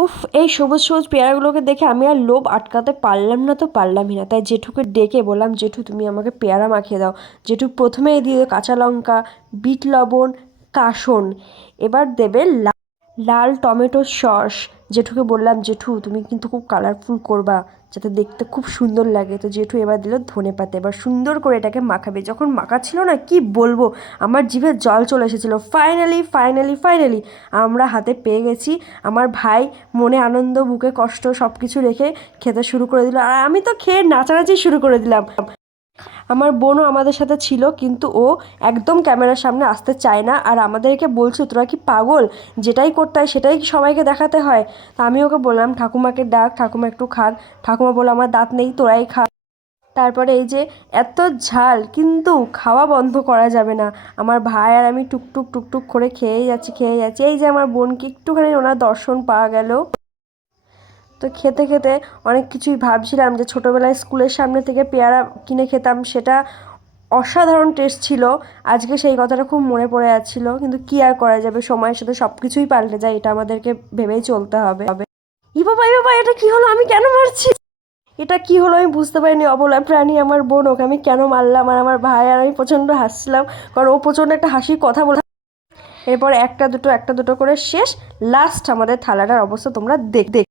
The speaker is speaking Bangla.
উফ, এই সবুজ সবুজ পেয়ারাগুলোকে দেখে আমি আর লোভ আটকাতে পারলাম না তো পারলামই না। তাই জেঠুকে ডেকে বললাম, জেঠু, তুমি আমাকে পেয়ারা মাখিয়ে দাও। জেঠু প্রথমেই দিয়ে কাঁচা লঙ্কা, বিট লবণ, কাসন। এবার দেবে লাল টমেটো সস। জেঠুকে বললাম, জেঠু, তুমি কিন্তু খুব কালারফুল করবা, যাতে দেখতে খুব সুন্দর লাগে। তো জেঠু এবার দিল ধনে পাতা। এবার সুন্দর করে এটাকে মাখাবে। যখন মাখাচ্ছিল না, কি বলব? আমার জিভে জল চলে এসেছিল। ফাইনালি ফাইনালি ফাইনালি আমরা হাতে পেয়ে গেছি। আমার ভাই মনে আনন্দ, বুকে কষ্ট সব কিছু রেখে খেতে শুরু করে দিল। আর আমি তো খেয়ে নাচানাচি শুরু করে দিলাম। আমার বোনও আমাদের সাথে ছিল, কিন্তু ও একদম ক্যামেরার সামনে আসতে চায় না। আর আমাদেরকে বলছে, তোরা কি পাগল? যেটাই করতে হয় সেটাই সবাইকে দেখাতে হয়। তা আমি ওকে বললাম, ঠাকুমাকে ডাক, ঠাকুমা একটু খাক। ঠাকুমা বলল, আমার দাঁত নেই, তোরাই খা। তারপরে এই যে এত ঝাল, কিন্তু খাওয়া বন্ধ করা যাবে না। আমার ভাই আর আমি টুকটুক টুকটুক করে খেয়েই যাচ্ছি খেয়ে যাচ্ছি। এই যে আমার বোনকে একটুখানি ওনার দর্শন পাওয়া গেল। তো খেতে খেতে অনেক কিছুই ভাবছিলাম যে ছোটোবেলায় স্কুলের সামনে থেকে পেয়ারা কিনে খেতাম, সেটা অসাধারণ টেস্ট ছিল। আজকে সেই কথাটা খুব মনে পড়ে যাচ্ছিল, কিন্তু কি আর করা যাবে? সময়ের সাথে সব কিছুই পাল্টে যায়, এটা আমাদেরকে ভেবেই চলতে হবে। ই বাবা ই বাবা এটা কি হলো? আমি কেন মারছি? এটা কি হলো? আমি বুঝতে পারিনি। অবলা প্রাণী আমার বোন, ওকে আমি কেন মারলাম? আর আমার ভাই, আর আমি প্রচণ্ড হাসছিলাম, কারণ ও প্রচণ্ড একটা হাসির কথা বলে এরপর একটা দুটো একটা দুটো করে শেষ। লাস্ট আমাদের থালাটার অবস্থা তোমরা দেখ দেখ